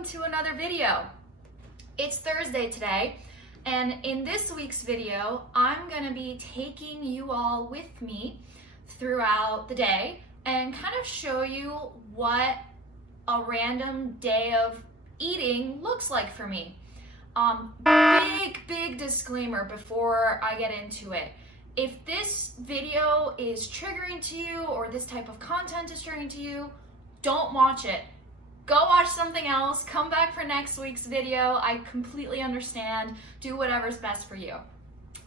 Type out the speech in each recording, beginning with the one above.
welcome to another video. It's Thursday today, and in this week's video, I'm gonna be taking you all with me throughout the day and kind of show you what a random day of eating looks like for me. Big disclaimer before I get into it. If this video is triggering to you or this type of content is triggering to you, don't watch it. Go watch something else, come back for next week's video. I completely understand. Do whatever's best for you.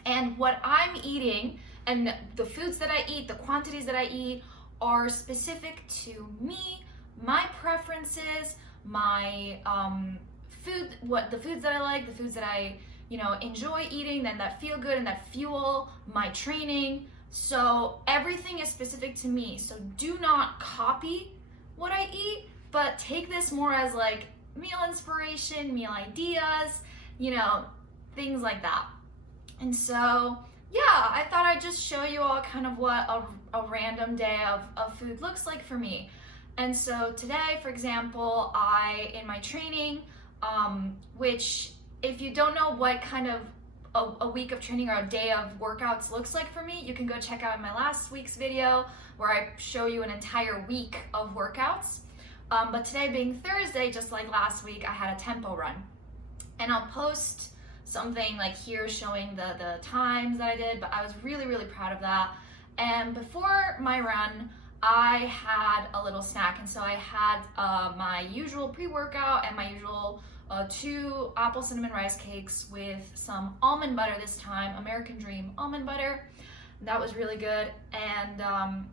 And what I'm eating and the foods that I eat, the quantities that I eat are specific to me, my preferences, my the foods that I like, the foods that I enjoy eating, then that feel good and that fuel my training. So everything is specific to me. So do not copy what I eat, but take this more as like meal inspiration, meal ideas, things like that. And so, yeah, I thought I'd just show you all kind of what a random day of food looks like for me. And so today, for example, in my training, which if you don't know what kind of a week of training or a day of workouts looks like for me, you can go check out my last week's video where I show you an entire week of workouts. But today being Thursday, just like last week, I had a tempo run. And I'll post something like here showing the times that I did, but I was really proud of that. And before my run, I had a little snack. And so I had my usual pre-workout and my usual 2 apple cinnamon rice cakes with some almond butter this time, American Dream almond butter. That was really good. And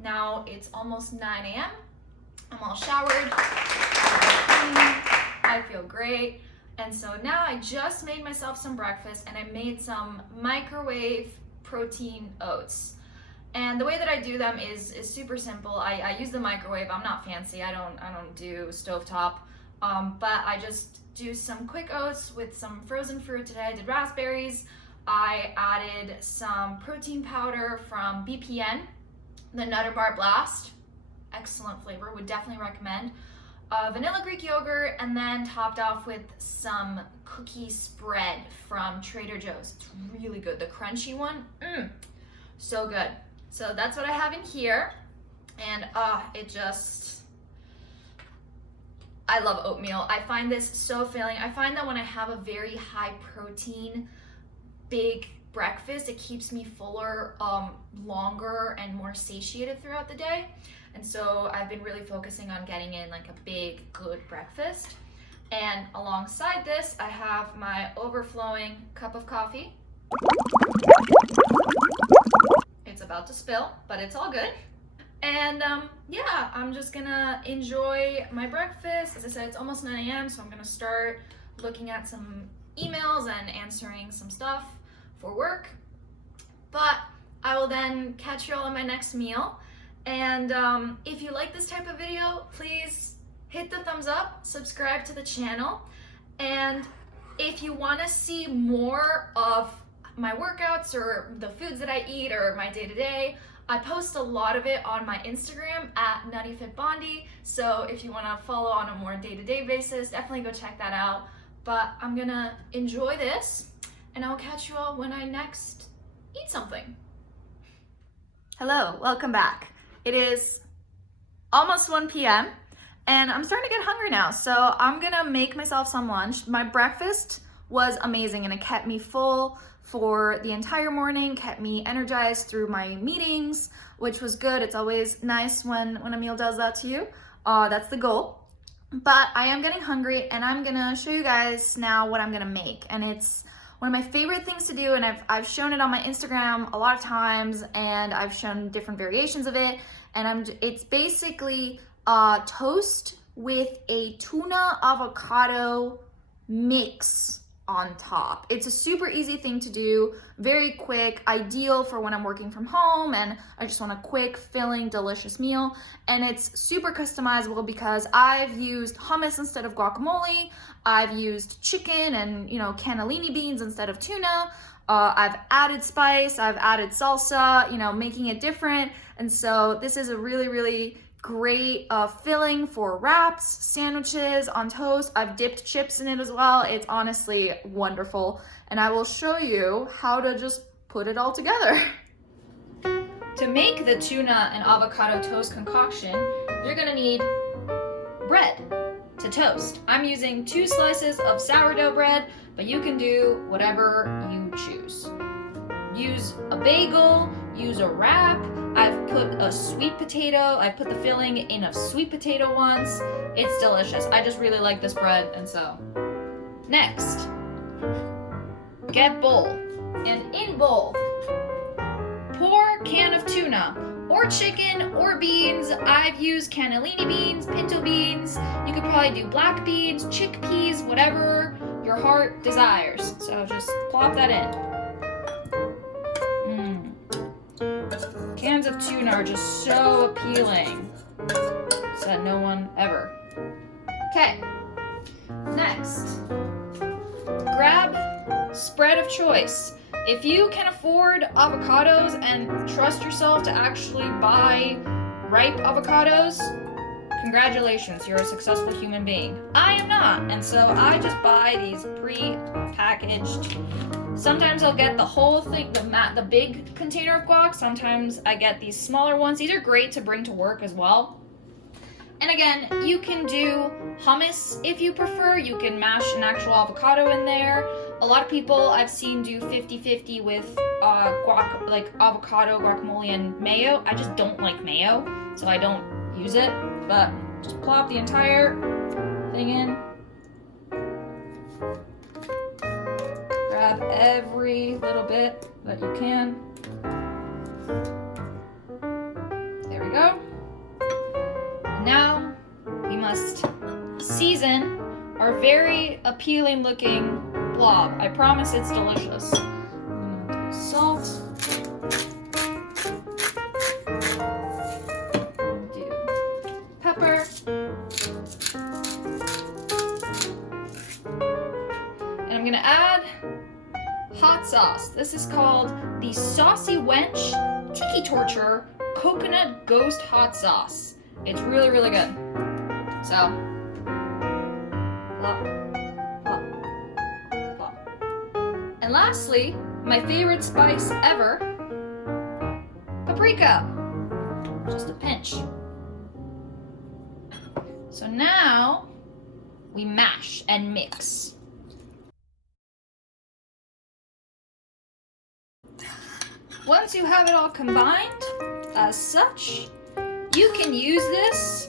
now it's almost 9 a.m. I'm all showered, I feel great. And so now I just made myself some breakfast and I made some microwave protein oats. And the way that I do them is super simple. I use the microwave. I'm not fancy. I don't do stovetop. But I just do some quick oats with some frozen fruit. Today I did raspberries. I added some protein powder from BPN, the Nutter Bar Blast. Excellent flavor, would definitely recommend. Vanilla Greek yogurt, and then topped off with some cookie spread from Trader Joe's. It's really good. The crunchy one, so good. So that's what I have in here. And I love oatmeal. I find this so filling. I find that when I have a very high protein, big breakfast, it keeps me fuller, longer, and more satiated throughout the day. And so I've been really focusing on getting in like a big, good breakfast. And alongside this, I have my overflowing cup of coffee. It's about to spill, but it's all good. And yeah, I'm just gonna enjoy my breakfast. As I said, it's almost 9 a.m., so I'm gonna start looking at some emails and answering some stuff for work. But I will then catch you all in my next meal. And if you like this type of video, please hit the thumbs up, subscribe to the channel. And if you want to see more of my workouts or the foods that I eat or my day-to-day, I post a lot of it on my Instagram at NuttyFitBondi. So if you want to follow on a more day-to-day basis, definitely go check that out. But I'm gonna enjoy this, and I'll catch you all when I next eat something. Hello, welcome back. It is almost 1 p.m. and I'm starting to get hungry now, so I'm gonna make myself some lunch. My breakfast was amazing and it kept me full for the entire morning, kept me energized through my meetings, which was good. It's always nice when a meal does that to you. That's the goal. But I am getting hungry and I'm gonna show you guys now what I'm gonna make. And it's one of my favorite things to do, and I've shown it on my Instagram a lot of times, and I've shown different variations of it. And it's basically toast with a tuna avocado mix on top. It's a super easy thing to do, very quick, ideal for when I'm working from home and I just want a quick, filling, delicious meal. And it's super customizable because I've used hummus instead of guacamole. I've used chicken and, cannellini beans instead of tuna. I've added spice, I've added salsa, making it different. And so this is a really great filling for wraps, sandwiches, on toast. I've dipped chips in it as well. It's honestly wonderful. And I will show you how to just put it all together. To make the tuna and avocado toast concoction, you're gonna need bread to toast. I'm using 2 slices of sourdough bread, but you can do whatever you choose. Use a bagel, use a wrap. I've put a sweet potato. I put the filling in a sweet potato once. It's delicious. I just really like this bread, and so. Next, get bowl. And in bowl, pour can of tuna, or chicken, or beans. I've used cannellini beans, pinto beans. You could probably do black beans, chickpeas, whatever your heart desires. So just plop that in. Cans of tuna are just so appealing. Said no one ever. Okay. Next, grab spread of choice. If you can afford avocados and trust yourself to actually buy ripe avocados, congratulations, you're a successful human being. I am not, and so I just buy these pre-packaged. Sometimes I'll get the whole thing, the big container of guac. Sometimes I get these smaller ones. These are great to bring to work as well. And again, you can do hummus if you prefer. You can mash an actual avocado in there. A lot of people I've seen do 50-50 with guac, like avocado, guacamole, and mayo. I just don't like mayo, so I don't use it. But just plop the entire thing in. Grab every little bit that you can. There we go. Now we must season our very appealing looking blob. I promise it's delicious. I'm gonna do salt. Do pepper. And I'm gonna add hot sauce. This is called the Saucy Wench Tiki Torture Coconut Ghost Hot Sauce. It's really, really good. So, plop, plop, plop. And lastly, my favorite spice ever, paprika. Just a pinch. So now, we mash and mix. Once you have it all combined, as such, you can use this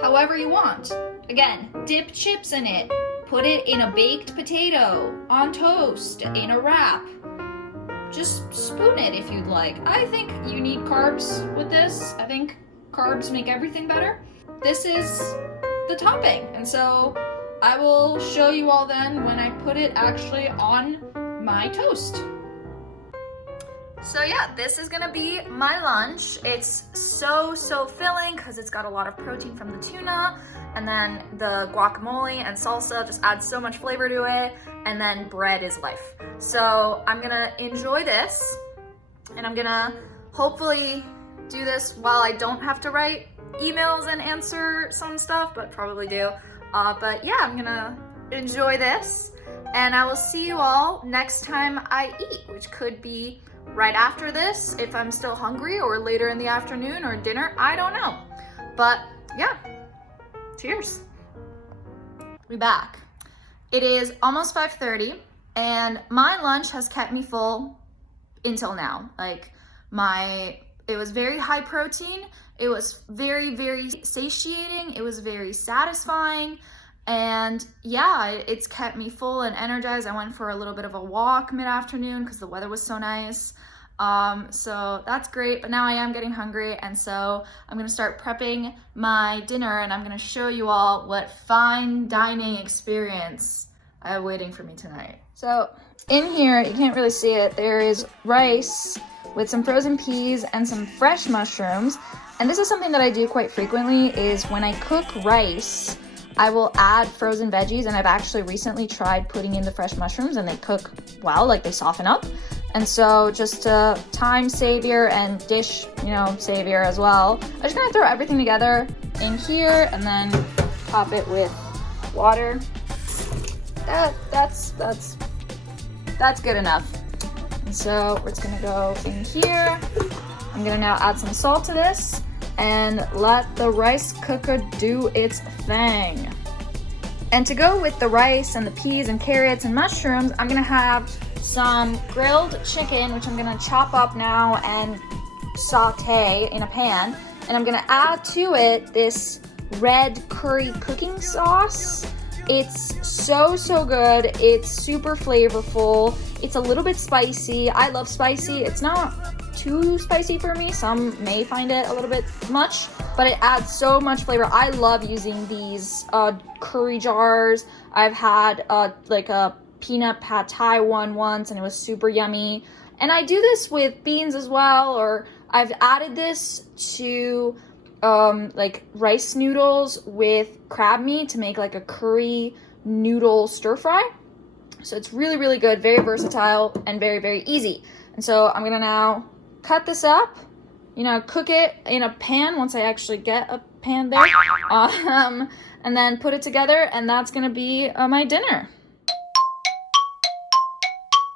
however you want. Again, dip chips in it, put it in a baked potato, on toast, in a wrap. Just spoon it if you'd like. I think you need carbs with this. I think carbs make everything better. This is the topping, and so I will show you all then when I put it actually on my toast. So yeah, this is gonna be my lunch. It's so filling because it's got a lot of protein from the tuna, and then the guacamole and salsa just adds so much flavor to it, and then bread is life. So I'm gonna enjoy this, and I'm gonna hopefully do this while I don't have to write emails and answer some stuff, but probably do. But yeah, I'm gonna enjoy this, and I will see you all next time I eat, which could be right after this, if I'm still hungry, or later in the afternoon, or dinner, I don't know. But yeah, cheers. We're back. It is almost 5:30, and my lunch has kept me full until now. Like, it was very high protein, it was very satiating, it was very satisfying, and yeah, it's kept me full and energized. I went for a little bit of a walk mid-afternoon because the weather was so nice. So that's great, but now I am getting hungry, and so I'm gonna start prepping my dinner, and I'm gonna show you all what fine dining experience I have waiting for me tonight. So in here, you can't really see it, there is rice with some frozen peas and some fresh mushrooms, and this is something that I do quite frequently, is when I cook rice, I will add frozen veggies, and I've actually recently tried putting in the fresh mushrooms, and they cook well, like they soften up. And so just a time savior and dish, savior as well. I'm just gonna throw everything together in here and then top it with water. That's good enough. And so we're just gonna go in here. I'm gonna now add some salt to this and let the rice cooker do its thing. And to go with the rice and the peas and carrots and mushrooms, I'm gonna have some grilled chicken, which I'm gonna chop up now and saute in a pan. And I'm gonna add to it this red curry cooking sauce. It's so good. It's super flavorful. It's a little bit spicy. I love spicy. It's not too spicy for me. Some may find it a little bit much, but it adds so much flavor. I love using these curry jars. I've had like a peanut pad thai one once and it was super yummy. And I do this with beans as well, or I've added this to like rice noodles with crab meat to make like a curry noodle stir fry. So it's really good, very versatile, and very easy. And so I'm gonna now cut this up, cook it in a pan once I actually get a pan there, and then put it together, and that's gonna be my dinner.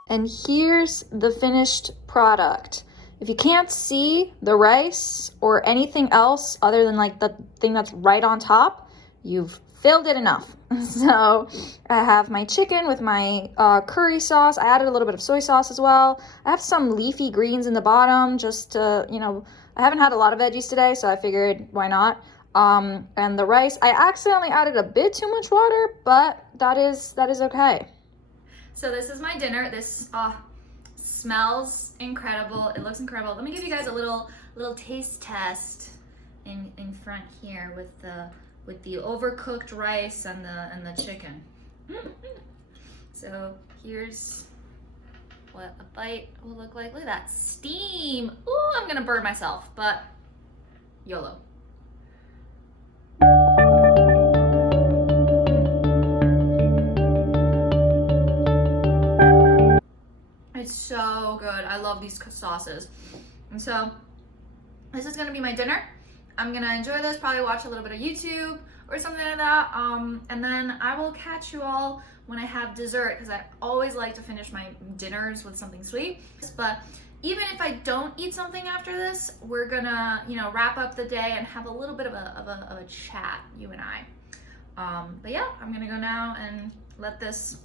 And here's the finished product. If you can't see the rice or anything else other than like the thing that's right on top, you've filled it enough. So I have my chicken with my curry sauce. I added a little bit of soy sauce as well. I have some leafy greens in the bottom just to, I haven't had a lot of veggies today, so I figured why not. And the rice, I accidentally added a bit too much water, but that is okay. So this is my dinner. This smells incredible. It looks incredible. Let me give you guys a little taste test in front here with the overcooked rice and the chicken. So here's what a bite will look like. Look at that steam. Ooh, I'm gonna burn myself, but YOLO. It's so good. I love these sauces. And so this is gonna be my dinner. I'm gonna enjoy this, probably watch a little bit of YouTube or something like that. And then I will catch you all when I have dessert, because I always like to finish my dinners with something sweet. But even if I don't eat something after this, we're gonna, wrap up the day and have a little bit of a chat, you and I. But yeah, I'm gonna go now and let this,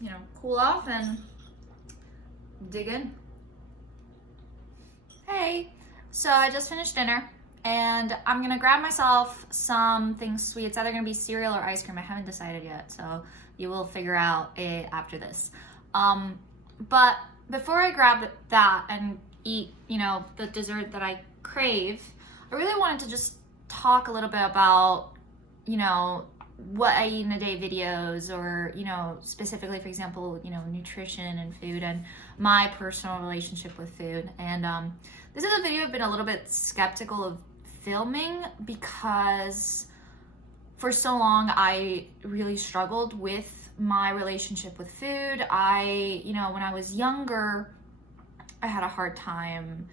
cool off and dig in. Hey, so I just finished dinner and I'm gonna grab myself something sweet. It's either gonna be cereal or ice cream. I haven't decided yet, so you will figure out it after this. But before I grab that and eat, the dessert that I crave, I really wanted to just talk a little bit about, what I eat in a day videos, or, specifically, for example, nutrition and food and my personal relationship with food. And this is a video I've been a little bit skeptical of filming because for so long I really struggled with my relationship with food. When I was younger, I had a hard time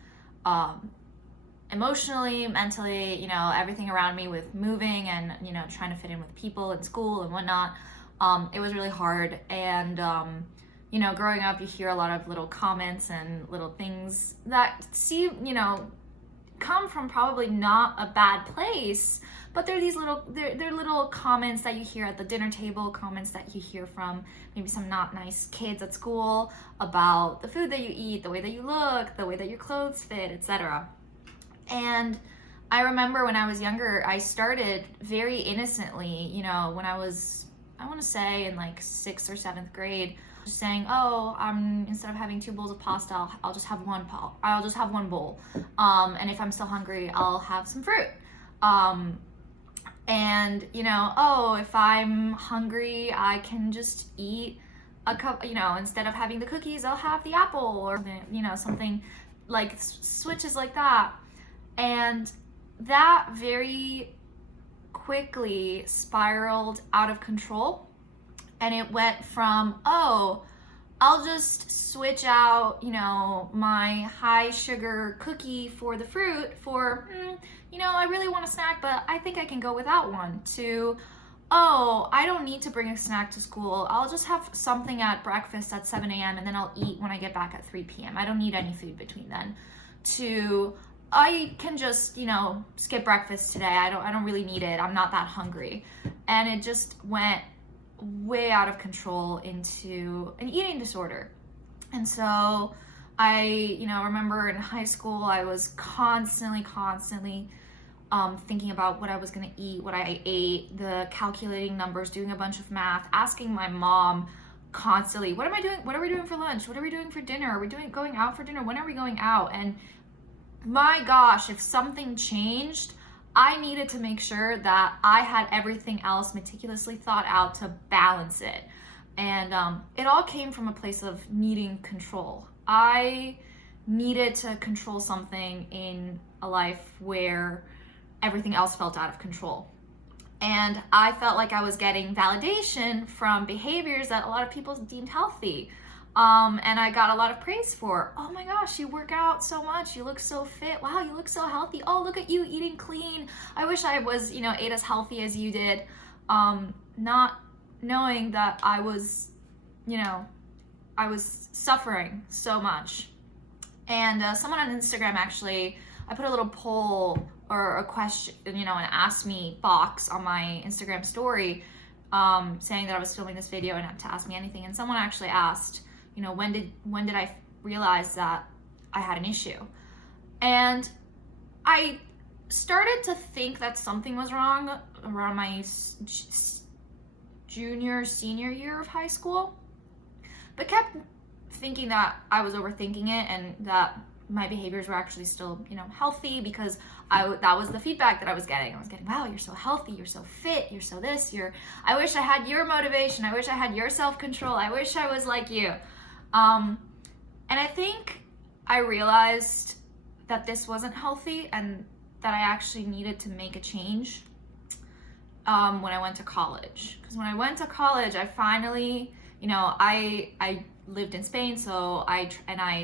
emotionally, mentally, everything around me with moving and, trying to fit in with people at school and whatnot. It was really hard. And, growing up, you hear a lot of little comments and little things that come from probably not a bad place, but they're these they're little comments that you hear at the dinner table, comments that you hear from maybe some not nice kids at school about the food that you eat, the way that you look, the way that your clothes fit, etc. And I remember when I was younger, I started very innocently, when I was, I want to say in like 6th or 7th grade, just saying, instead of having 2 bowls of pasta, I'll just have one bowl. And if I'm still hungry, I'll have some fruit. And, if I'm hungry, I can just eat a cup, instead of having the cookies, I'll have the apple, or, something like switches like that. And that very quickly spiraled out of control. And it went from, I'll just switch out, you know, my high sugar cookie for the fruit for, you know, I really want a snack, but I think I can go without one, to, oh, I don't need to bring a snack to school. I'll just have something at breakfast at 7 a.m. and then I'll eat when I get back at 3 p.m. I don't need any food between then, to, I can just, you know, skip breakfast today. I don't really need it. I'm not that hungry. And it just went way out of control into an eating disorder. And so I, you know, remember in high school, I was constantly thinking about what I was going to eat, what I ate, the calculating numbers, doing a bunch of math, asking my mom constantly, what am I doing? What are we doing for lunch? What are we doing for dinner? Are we going out for dinner? When are we going out? And my gosh, if something changed, I needed to make sure that I had everything else meticulously thought out to balance it. And it all came from a place of needing control. I needed to control something in a life where everything else felt out of control. And I felt like I was getting validation from behaviors that a lot of people deemed healthy. And I got a lot of praise for, oh my gosh, you work out so much, you look so fit, wow, you look so healthy, oh, look at you eating clean, I wish I was, you know, ate as healthy as you did, not knowing that I was, you know, I was suffering so much. And someone on Instagram, actually, I put a little poll or a question, you know, an ask me box on my Instagram story, saying that I was filming this video and to ask me anything, and someone actually asked, you know, when did I realize that I had an issue? And I started to think that something was wrong around my senior year of high school, but kept thinking that I was overthinking it and that my behaviors were actually still, you know, healthy, because that was the feedback that I was getting. I was getting, wow, you're so healthy, you're so fit, you're so this, I wish I had your motivation, I wish I had your self-control, I wish I was like you. And I think I realized that this wasn't healthy and that I actually needed to make a change when I went to college. Because when I went to college, I finally, you know, I lived in Spain, so I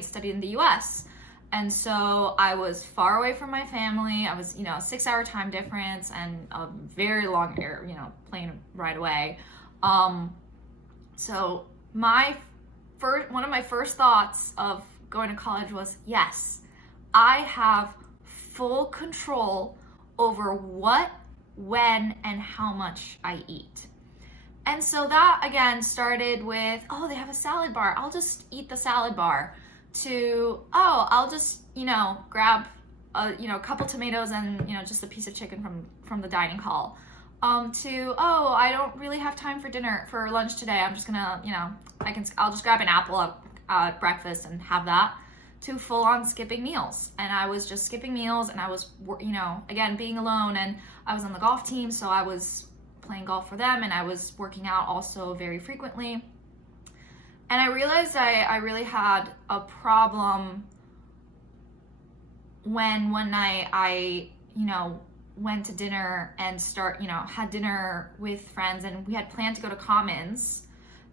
studied in the US. And so I was far away from my family. I was, you know, a 6-hour time difference and a very long, you know, plane ride away. So one of my first thoughts of going to college was, yes, I have full control over what, when, and how much I eat. And so that, again, started with, oh, they have a salad bar, I'll just eat the salad bar, to, oh, I'll just, you know, grab a couple tomatoes and, you know, just a piece of chicken from the dining hall, to, oh, I don't really have time for lunch today, I'm just gonna, you know, I'll just grab an apple at breakfast and have that, to full on skipping meals. And I was just skipping meals, and I was, you know, again, being alone, and I was on the golf team, so I was playing golf for them, and I was working out also very frequently. And I realized I really had a problem when one night I, you know, went to dinner and had dinner with friends, and we had planned to go to Commons.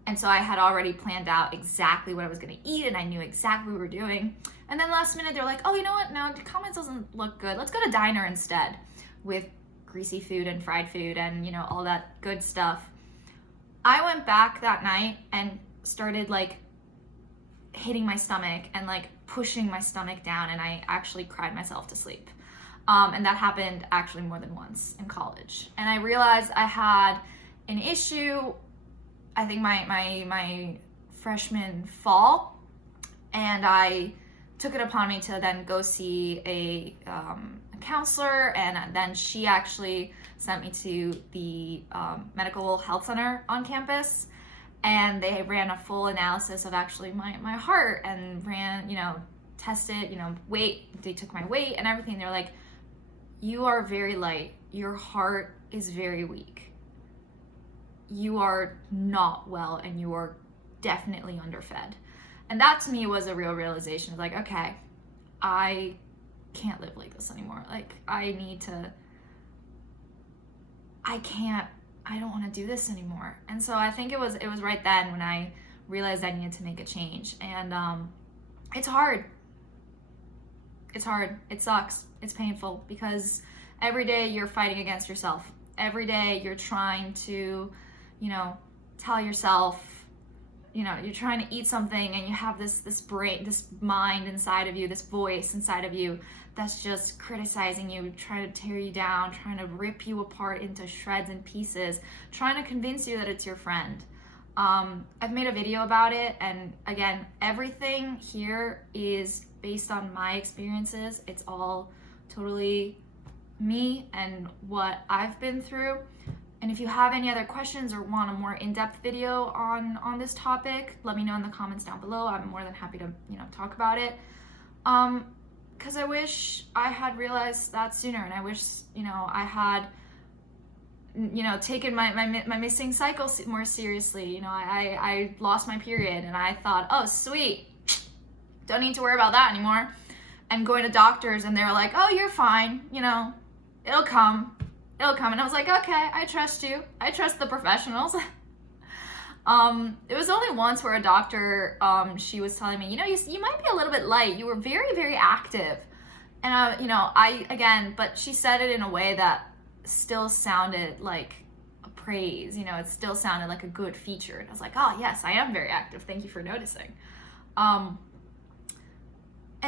And so I had already planned out exactly what I was gonna eat, and I knew exactly what we were doing. And then last minute, they're like, oh, you know what? No, Commons doesn't look good. Let's go to diner instead, with greasy food and fried food and, you know, all that good stuff. I went back that night and started like hitting my stomach and like pushing my stomach down, and I actually cried myself to sleep. And that happened actually more than once in college. And I realized I had an issue, I think my freshman fall, and I took it upon me to then go see a counselor, and then she actually sent me to the medical health center on campus, and they ran a full analysis of actually my heart, and ran, you know, tested, you know, weight, they took my weight and everything. They're like, you are very light, your heart is very weak, you are not well, and you are definitely underfed. And that to me was a real realization of like, okay, I can't live like this anymore. Like, I don't want to do this anymore. And so I think it was right then when I realized I needed to make a change. And it's hard. It's hard. It sucks. It's painful because every day you're fighting against yourself. Every day you're trying to, you know, tell yourself, you know, you're trying to eat something and you have this brain, this mind inside of you, this voice inside of you that's just criticizing you, trying to tear you down, trying to rip you apart into shreds and pieces, trying to convince you that it's your friend. I've made a video about it, and again, everything here is based on my experiences. It's all totally me and what I've been through. And if you have any other questions or want a more in-depth video on this topic, let me know in the comments down below. I'm more than happy to, you know, talk about it. Because I wish I had realized that sooner, and I wish, you know, I had, you know, taken my missing cycle more seriously. You know, I lost my period and I thought, oh, sweet, don't need to worry about that anymore. And going to doctors and they're like, oh, you're fine, you know, it'll come. And I was like, okay, I trust you. I trust the professionals. It was only once where a doctor, she was telling me, you know, you might be a little bit light. You were very, very active. And, you know, but she said it in a way that still sounded like a praise, you know, it still sounded like a good feature. And I was like, oh, yes, I am very active. Thank you for noticing. And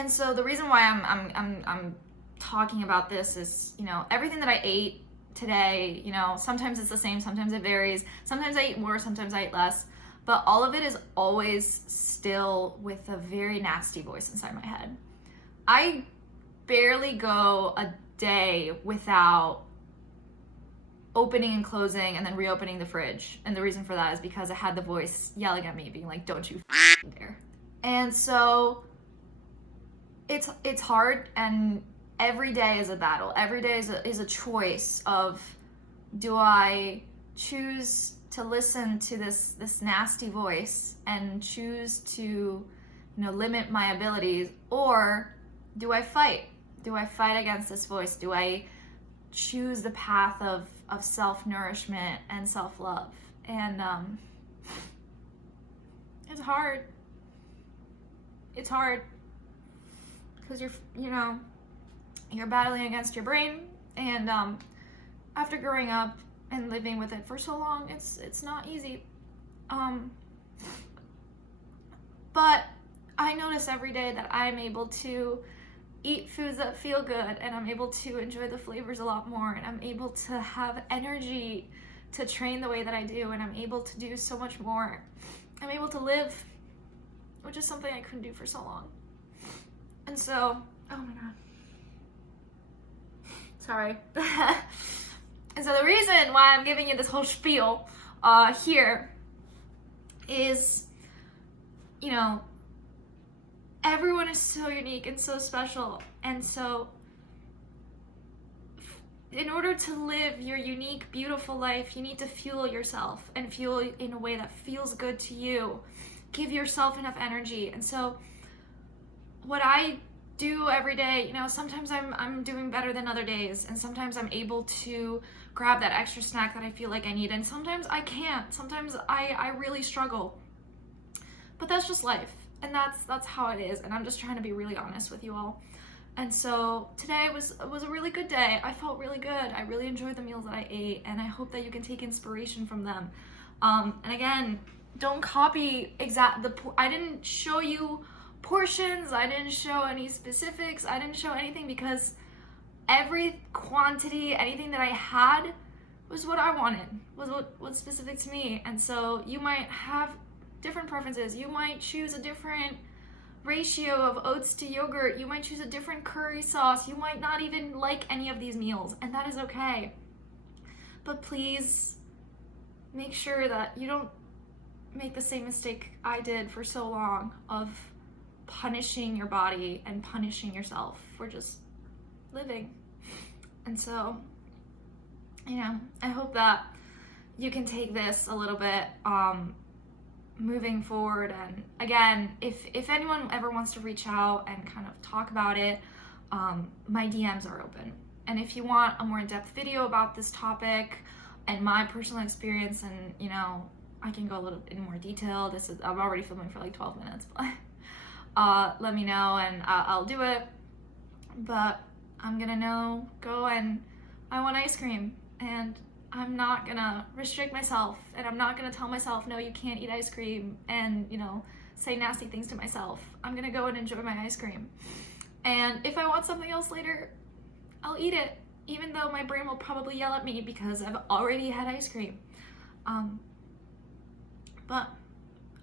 so the reason why I'm talking about this is, you know, everything that I ate today, you know, sometimes it's the same, sometimes it varies, sometimes I eat more, sometimes I eat less, but all of it is always still with a very nasty voice inside my head. I barely go a day without opening and closing and then reopening the fridge, and the reason for that is because I had the voice yelling at me, being like, don't you dare. And so it's hard, and every day is a battle. Every day is a choice of, do I choose to listen to this nasty voice and choose to, you know, limit my abilities, or do I fight? Do I fight against this voice? Do I choose the path of self-nourishment and self-love? And it's hard. It's hard because you're battling against your brain, and after growing up and living with it for so long, it's not easy. But I notice every day that I'm able to eat foods that feel good, and I'm able to enjoy the flavors a lot more, and I'm able to have energy to train the way that I do, and I'm able to do so much more. I'm able to live, which is something I couldn't do for so long. And so, oh my god. Sorry. And so the reason why I'm giving you this whole spiel here is, you know, everyone is so unique and so special. And so in order to live your unique, beautiful life, you need to fuel yourself and fuel in a way that feels good to you. Give yourself enough energy. And so what I do every day, you know, sometimes I'm doing better than other days, and sometimes I'm able to grab that extra snack that I feel like I need, and sometimes I can't. Sometimes I really struggle. But that's just life, and that's how it is, and I'm just trying to be really honest with you all. And so today was a really good day. I felt really good. I really enjoyed the meals that I ate, and I hope that you can take inspiration from them. And again, don't copy I didn't show you portions, I didn't show any specifics, I didn't show anything, because every quantity, anything that I had was what I wanted, was what's specific to me. And so you might have different preferences. You might choose a different ratio of oats to yogurt. You might choose a different curry sauce. You might not even like any of these meals, and that is okay. But please make sure that you don't make the same mistake I did for so long of punishing your body and punishing yourself for just living. And so, you know, I hope that you can take this a little bit moving forward. And again, if anyone ever wants to reach out and kind of talk about it, my DMs are open. And if you want a more in-depth video about this topic and my personal experience and, you know, I can go a little in more detail. I'm already filming for like 12 minutes, but let me know and I'll do it. But I'm gonna go and I want ice cream, and I'm not gonna restrict myself, and I'm not gonna tell myself, no, you can't eat ice cream, and, you know, say nasty things to myself. I'm gonna go and enjoy my ice cream. And if I want something else later, I'll eat it, even though my brain will probably yell at me because I've already had ice cream. But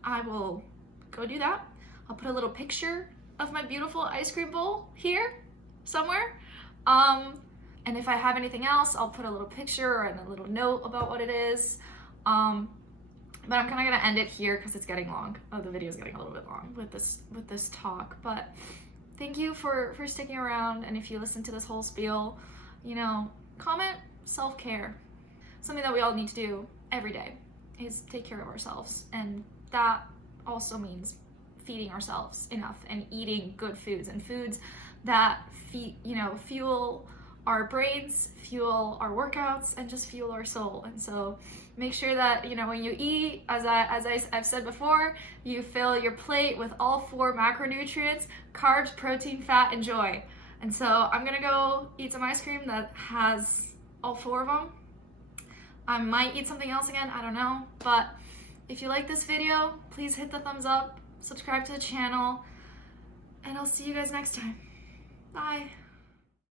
I will go do that. I'll put a little picture of my beautiful ice cream bowl here somewhere. And if I have anything else, I'll put a little picture and a little note about what it is. But I'm kind of gonna end it here because it's getting long. Oh, the video is getting a little bit long with this talk. But thank you for sticking around. And if you listen to this whole spiel, you know, comment self-care. Something that we all need to do every day is take care of ourselves, and that also means feeding ourselves enough and eating good foods, and foods that fuel our brains, fuel our workouts, and just fuel our soul. And so make sure that, you know, when you eat, as I've said before, you fill your plate with all 4 macronutrients: carbs, protein, fat, and joy. And so I'm gonna go eat some ice cream that has all 4 of them. I might eat something else again, I don't know. But if you like this video, please hit the thumbs up, subscribe to the channel, and I'll see you guys next time. Bye.